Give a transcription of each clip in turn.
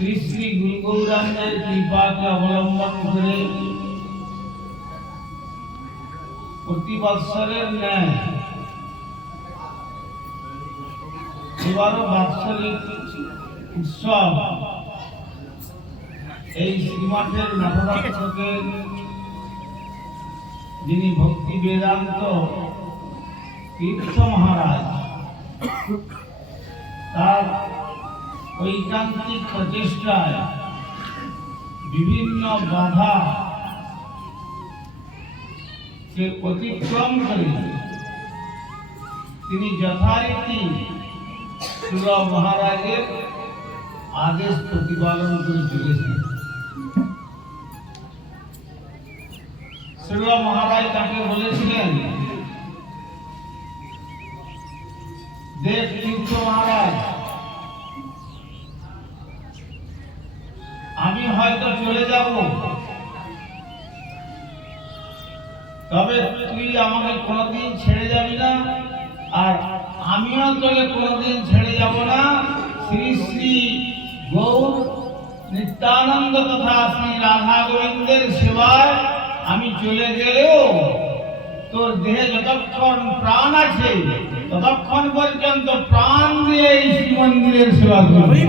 শ্রী শ্রী গুরু গৌরাঙ্গের কৃপাকে অবলম্বন করে প্রতি বৎসরের ন্যায় এবারও বাৎসরিক উৎসব এই শ্রীমঠের নবরত্নকে যিনি ভক্তি বেদান্ত তীর্থ মহারাজ, তার ঐকান্তিক প্রচেষ্টায় বিভিন্ন বাধা কে অতিক্রম করে তিনি যথারীতি সুর মহারাজের আদেশ প্রতিপালন করে চলেছেন। শ্রীল মহারাজ তাকে বলেছিলেন, দেব মহারাজ হয়তো চলে যাব। তবে তুই আমাকে কোনোদিন ছেড়ে যাবি না, আর আমিও তোকে কোনোদিন ছেড়ে যাব না। শ্রী শ্রী গৌর নিত্যানন্দ তথা শ্রী রাধা গোবিন্দের সেবায় আমি চলে গেলেও তোর দেহে যতক্ষণ প্রাণ আছে, ততক্ষণ পর্যন্ত প্রাণ দিয়ে এই শ্রী মন্দিরের সেবা করবি।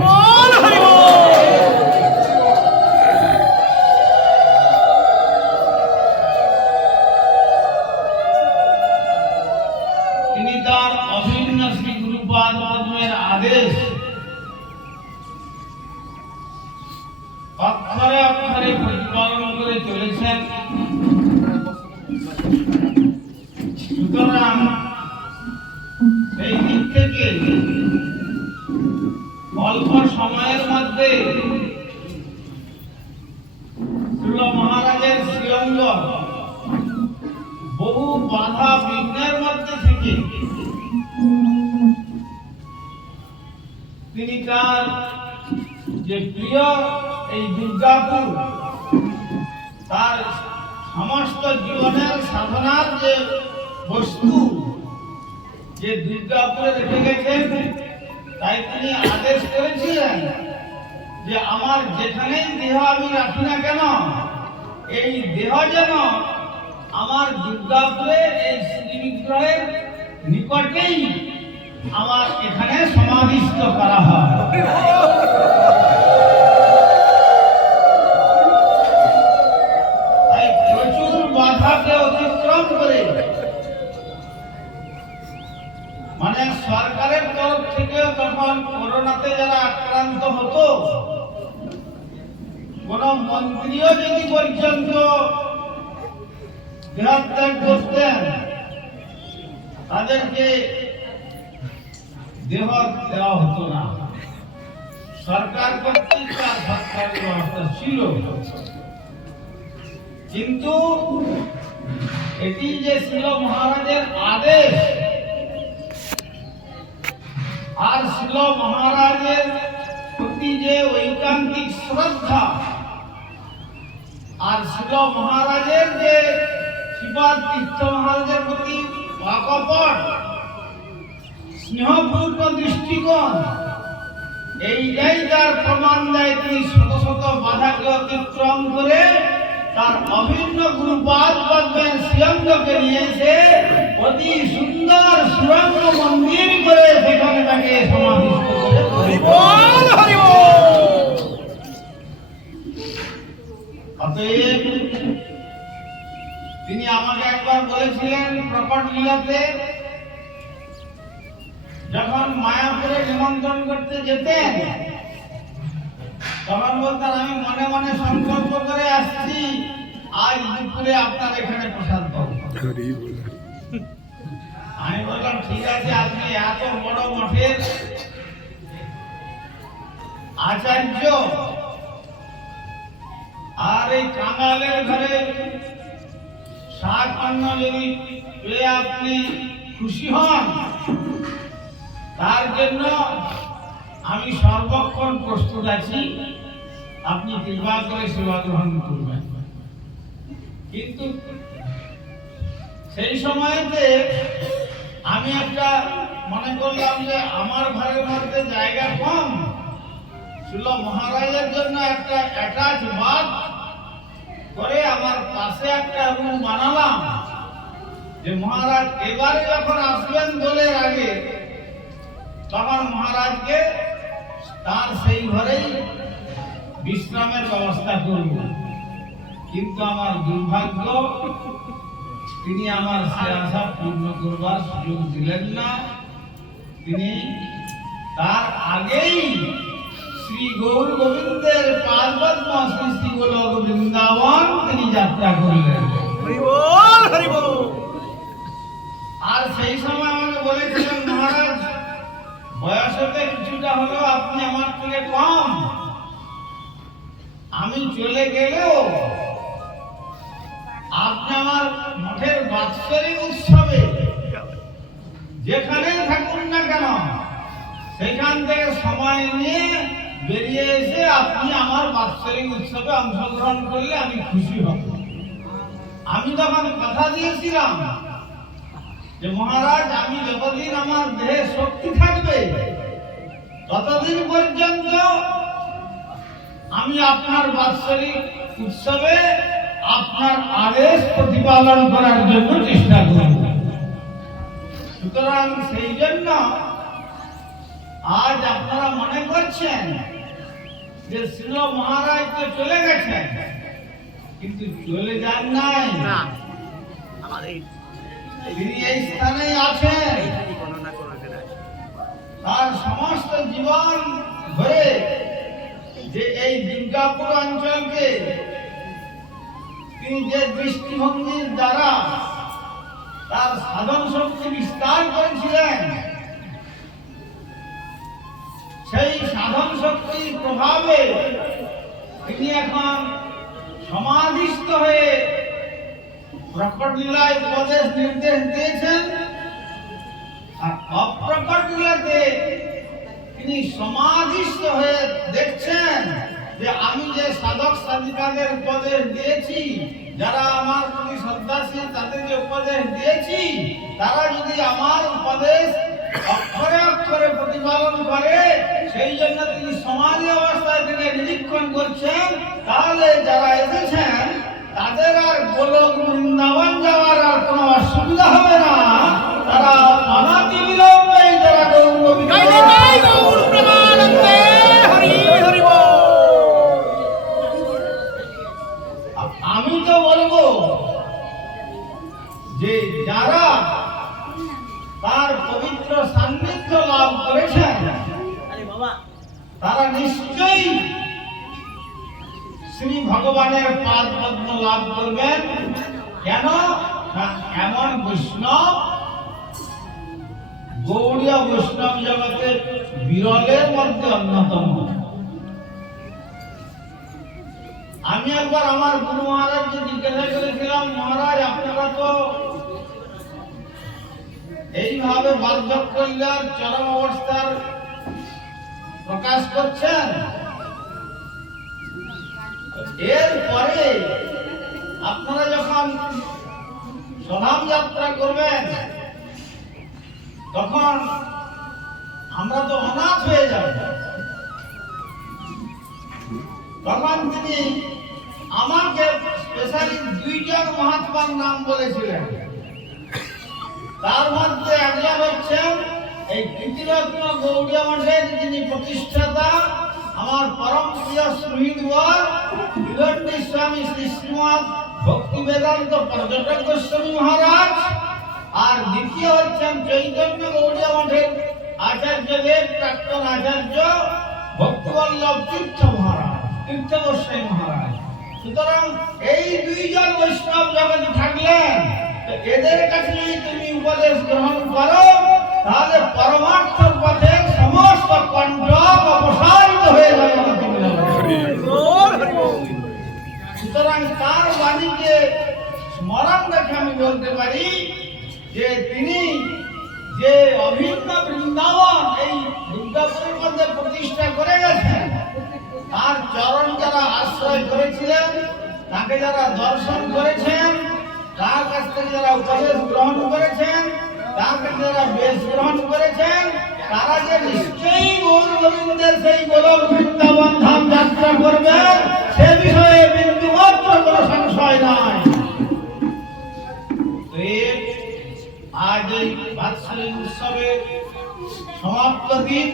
তিনি তার যে প্রিয় এই দুর্গাপুর তার সমস্ত জীবনের সাধনার যে বস্তু যে দুর্গাপুরে রেখে গেছেন, তাই তিনি আদেশ করেছিলেন যে আমার যেখানেই দেহ আমি রাখি না কেন, এই দেহ যেন আমার দুর্গাপুরে এই শ্রী বিগ্রহের নিকটেই আমার এখানে সমাধিস্থ করা হয়। প্রচুর বাধাকে অতিক্রম করে মানে সরকারের তরফ থেকে তখন করোনাতে যারা আক্রান্ত হতো, কোন মন্ত্রীও যদি পর্যন্ত দেহত্যাগ করতেন, তাদেরকে দেহ দেওয়া হতো না। সরকার কর্তৃক ছিল। কিন্তু এটি যে ছিল মহারাজের আদেশ, আর ছিল মহারাজের প্রতি যে ঐকান্তিক শ্রদ্ধা, আর ছিল মহারাজের যে শিবাদ তীর্থ মহারাজের প্রতি অকপট স্নেহপূর্ণ দৃষ্টিকোণ। এইটাই তার প্রমাণ দেয় তিনি শত শত বাধাকে অতিক্রম করে তার অভিন্ন গুরুপাদ পদ্মের শ্রীঅঙ্গকে নিয়েছে অতি সুন্দর সুরঙ্গ মন্দির করে সেখানে তাকে সমাধিস্থ করে। অতএব তিনি আমাকে একবার বলেছিলেন প্রকট লীলাতে যখন মায়াপুরে নিমন্ত্রণ করতে যেতেন তখন বলতেন আমি মনে মনে সংকল্প করে আসছি আজ দুপুরে আপনার এখানে প্রসাদ পাবো। আমি বললাম ঠিক আছে আপনি এত বড় মঠের আচার্য। আর এই কাঙালের ঘরে শাক অন্ন যদি পেয়ে আপনি খুশি হন? তার জন্য আমি সর্বক্ষণ প্রস্তুত আছি। আপনি কৃপা করে সেবা গ্রহণ করবেন। কিন্তু সেই সময়তে আমি একটা মনে করলাম যে আমার ঘরের মধ্যে জায়গা কম। ছিল মহারাজের জন্য একটা অ্যাটাচ বাদ করে আমার পাশে একটা রুম বানালাম। যে মহারাজ এবারে যখন আসবেন দলের আগে তখন মহারাজকে তার সেই ঘরেই বিশ্রামের ব্যবস্থা করব। কিন্তু আমার দুর্ভাগ্য তিনি আমার সে আশা পূর্ণ করবার সুযোগ দিলেন না। তিনি তার আগেই শ্রী গৌর গোবিন্দের পার্বত্য শ্রী শ্রী গোলক বৃন্দাবন তিনি যাত্রা করলেন। আর সেই সময় আমাকে মহারাজ বয়স হতে কিছুটা হলেও আপনি আমার থেকে কম। আমি চলে গেলেও আপনি আমার মঠের বাৎসরিক উৎসবে যেখানেই থাকুন না কেন, সেখান থেকে সময় নিয়ে বেরিয়ে এসে আপনি আমার বাৎসরিক উৎসবে অংশগ্রহণ করলে আমি খুশি হব। আমি তখন কথা দিয়েছিলাম যে মহারাজ, আমি যতদিন আমার দেহে শক্তি থাকবে, ততদিন পর্যন্ত আমি আপনার বাৎসরিক উৎসবে আপনার আদেশ প্রতিপালন করার জন্য চেষ্টা করব। সুতরাং সেই জন্য আজ আপনারা মনে করছেন যে শিল মহারাজ তো চলে গেছেন, কিন্তু চলে যান নাই। তিনি এই স্থানেই আছেন। তার সমস্ত জীবন ধরে যে এই দুর্গাপুর অঞ্চলকে তিনি যে দৃষ্টিভঙ্গির দ্বারা তার সাধন শক্তি বিস্তার করেছিলেন, সেই সাধন শক্তির প্রভাবে তিনি এখন সমাধিস্থ হয়ে প্রকট লীলায় উপদেশ নির্দেশ দিয়েছেন। আর অপ্রকট লীলাতে তিনি সমাধিস্থ হয়ে দেখছেন যে আমি যে সাধক সাধিকাদের উপদেশ দিয়েছি, যারা আমার প্রতি শ্রদ্ধাশীল তাদের যে উপদেশ দিয়েছি, তারা যদি আমার উপদেশ অক্ষরে অক্ষরে প্রতিপালন করে, সেই জন্য তিনি সমাধি অবস্থায় থেকে নিরীক্ষণ করছেন। তাহলে যারা এসেছেন, তাদের আর গোলক বৃন্দাবন যাওয়ার আর কোনো অসুবিধা হবে না ভগবানের পাদ পদ্ম লাভ করবেন। কেন? এমন বৈষ্ণব, গৌড়ীয় বৈষ্ণব জগতে বিরলের মধ্যে অন্যতম। আমি একবার আমার গুরু মহারাজকে জিজ্ঞাসা করেছিলাম, মহারাজ, আপনারা তো এইভাবে বার্ধক্য চরম অবস্থার প্রকাশ করছেন? এরপরে আপনারা যখন স্বধাম যাত্রা করবেন, তখন আমরা তো অনাথ হয়ে যাব। তখন তিনি আমাকে স্পেশালি দুইজন মহাত্মার নাম বলেছিলেন। তার মধ্যে একজন হচ্ছেন এই কীর্তিরত্ন গৌড়িয়া মঠের যিনি প্রতিষ্ঠাতা আমার পরম প্রিয় সুহৃদবর স্বামী শ্রী শ্রীমৎ ভক্তি বেদান্ত পর্যটক গোস্বামী মহারাজ, আর দ্বিতীয় হচ্ছেন চৈতন্য গৌড়িয়া মঠের আচার্যদেব প্রাক্তন আচার্য ভক্তবল্লভ তীর্থ মহারাজ, তীর্থ গোস্বামী মহারাজ। সুতরাং এই দুইজন বৈষ্ণব জগতে থাকলেন এদের কাছে যদি তুমি উপদেশ গ্রহণ করো তাহলে পরমার্থর পথে সমস্ত কণ্ঠক অপসারিত হয়ে যাবে সুতরাং তার বাণীকে স্মরণ রেখে আমি বলতে পারি যে তিনি যে অভিন্ন বৃন্দাবন, এই দুর্গাপুরের মধ্যে প্রতিষ্ঠা করে গেছেন, তার চরণ যারা আশ্রয় করেছিলেন, তাকে যারা দর্শন করেছেন, তার কাছ থেকে যারা উপদেশ গ্রহণ করেছেন তাকে যারা বেশ গ্রহণ করেছেন। তারা যে নিশ্চয়ই গৌর গোবিন্দের সেই গোলক বৃন্দাবন ধাম যাত্রা করবে, সে বিষয়ে বিন্দু মাত্র কোনো সংশয় নাই। আজ এই বাৎসরিক উৎসবের সমাপ্ত দিন।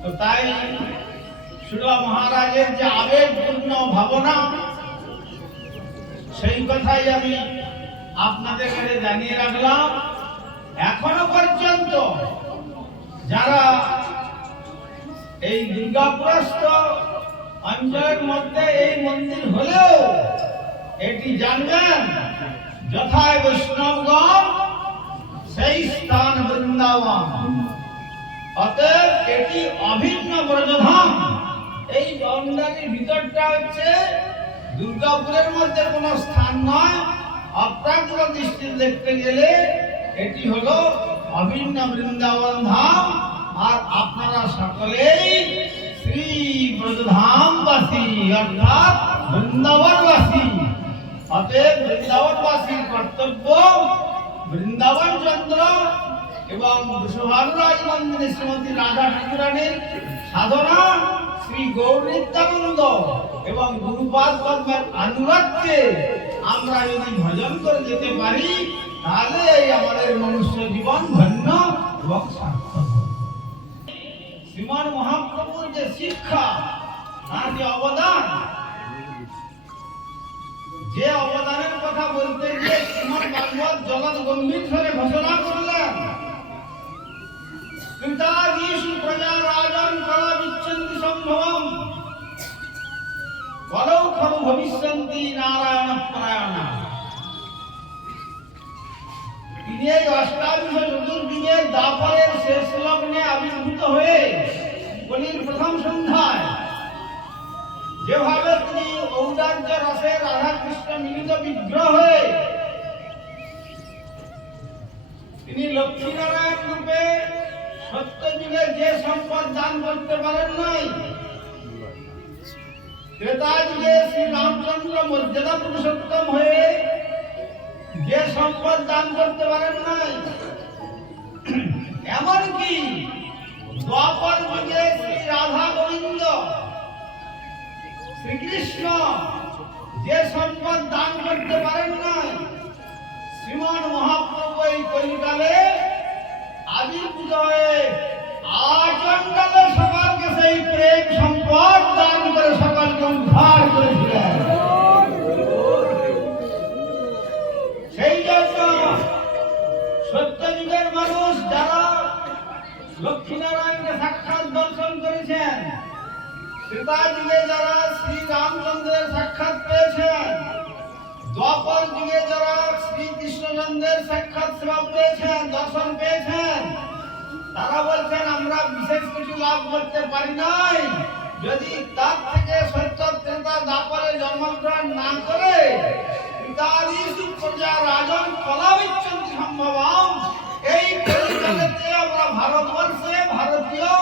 তো তাই সুরা মহারাজের যে আবেগপূর্ণ ভাবনা, সেই কথাই আমি আপনাদের কাছে জানিয়ে রাখলাম, এখনও পর্যন্ত যারা এই দুর্গাপুরস্থ অঞ্চলের মধ্যে এই মন্দির হলেও এটি জানবেন, যথায় বৈষ্ণবগণ সেই স্থান বৃন্দাবন। অতএব এটি অভিন্ন ব্রজধাম। এই বাউন্ডারির ভিতরটা হচ্ছে দুর্গাপুরের মধ্যে কোনো স্থান নয় অপ্রাকৃত দৃষ্টি দেখতে গেলে এটি হলো অভিন্ন বৃন্দাবন ধাম, আর আপনারা সকলেই শ্রী ব্রজধামবাসী অর্থাৎ বৃন্দাবনবাসী। অতএব বৃন্দাবনবাসীর কর্তব্য বৃন্দাবন চন্দ্র এবং বৃষভানুরাজ মন্দিরে শ্রীমতী রাধা ঠাকুরানীর সাধনা শ্রী গৌর নিত্যানন্দ এবং গুরুপাদ পদ্মের আনুরাগকে আমরা যদি ভজন করে যেতে পারি, তাহলে আমাদের মনুষ্য জীবন ধন্য এবং সার্থক শ্রীমান মহাপ্রভুর যে শিক্ষা, তার যে অবদান, যে অবদানের কথা বলতে গিয়ে শ্রীমদ ভাগবত জগৎ গম্ভীর স্বরে ঘোষণা করলেন কৃতাদীশু প্রজা রাজন কলা বিচ্ছন্তি সম্ভবম। কলৌ খলু ভবিষ্যন্তি নারায়ণ পরায়ণা তিনি এই অষ্টাদশ চতুর্দিকে দাপরের শেষ লগ্নে আবির্ভূত হয়ে কলির প্রথম সন্ধ্যায় যেভাবে তিনি ঔদার্য রসে রাধা কৃষ্ণ মিলিত বিগ্রহ হয়ে তিনি লক্ষ্মীনারায়ণ রূপে সত্য যুগে যে সম্পদ দান করতে পারেন নাই ত্রেতা যুগে শ্রী মর্যাদা পুরুষোত্তম হয়ে যে সম্পদ দান করতে পারেন নাই, এমনকি দ্বাপর যুগে শ্রী রাধা গোবিন্দ, শ্রীকৃষ্ণ যে সম্পদ দান করতে পারেন নাই, শ্রীমান মহাপ্রভু এই কলিকালে আবির্ভূত হয়ে আচণ্ডালে ত্রেতা যুগে যারা শ্রী রামচন্দ্রের সাক্ষাৎ পেয়েছেন, দ্বাপর যুগে যারা শ্রী কৃষ্ণচন্দ্রের সাক্ষাৎ সেবা পেয়েছেন, দর্শন পেয়েছেন, তারা বলছেন, আমরা বিশেষ কিছু লাভ করতে পারি নাই। যদি তার থেকে সত্য ত্রেতা দ্বাপরে জন্মগ্রহণ না করে পিতাদিশু প্রজা রাজন কলা বিচ্ছন্তি সম্ভবম। এই কলিকালেতে আমরা ভারতবর্ষে ভারতীয়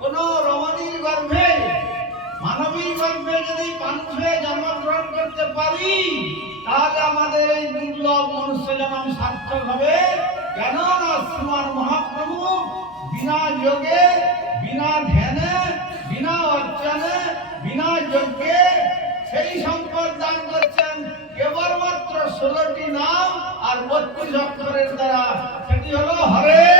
কোন রমণীর গর্ভে মানবীর গর্ভে যদি মানুষ জন্মগ্রহণ করতে পারি, তাহলে আমাদের এই দুর্লভ মনুষ্য জন্ম সার্থক হবে। কেন না শ্রীমান মহাপ্রভু বিনা যোগে, বিনা ধ্যানে, বিনা অর্চনে, বিনা যজ্ঞে সেই সম্পদ দান করছেন কেবলমাত্র ষোলোটি নাম আর বত্রিশ অক্ষরের দ্বারা। সেটি হলো হরে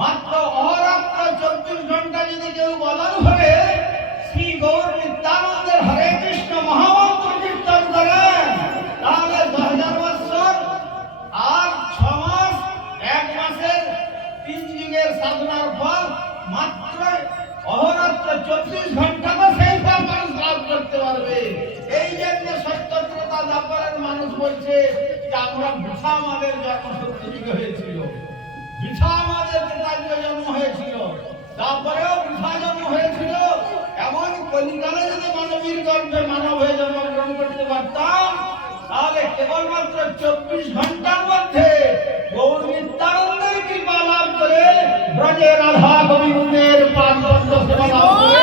মাত্র অহরাত্র চব্বিশ ঘণ্টা যদি কেউ বদল করে শ্রী গৌর নিত্যানন্দের হরে কৃষ্ণ মহামন্ত্র কীর্তন করেন, তাহলে দশ হাজার বৎসর আর ছ মাস, এক মাসের তিন যুগের সাধনার ফল মাত্র অহরাত্র চব্বিশ ঘন্টাতে সেই ফল মানুষ লাভ করতে পারবে। এই জন্য সত্যত্রতা ব্যাপারের মানুষ বলছে যে, আমরা বৃথা আমাদের জন্মসূত্রিক হয়েছিল জন্ম হয়েছিল, তারপরেও হয়েছিল। এমন কলিকালে যদি মানবীর গর্ভে মানব হয়ে কেবলমাত্র চব্বিশ ঘণ্টার মধ্যে গৌর নিত্যানন্দের কৃপা লাভ করে ব্রজের রাধা গোবিন্দের পাদপদ্ম সেবা লাভ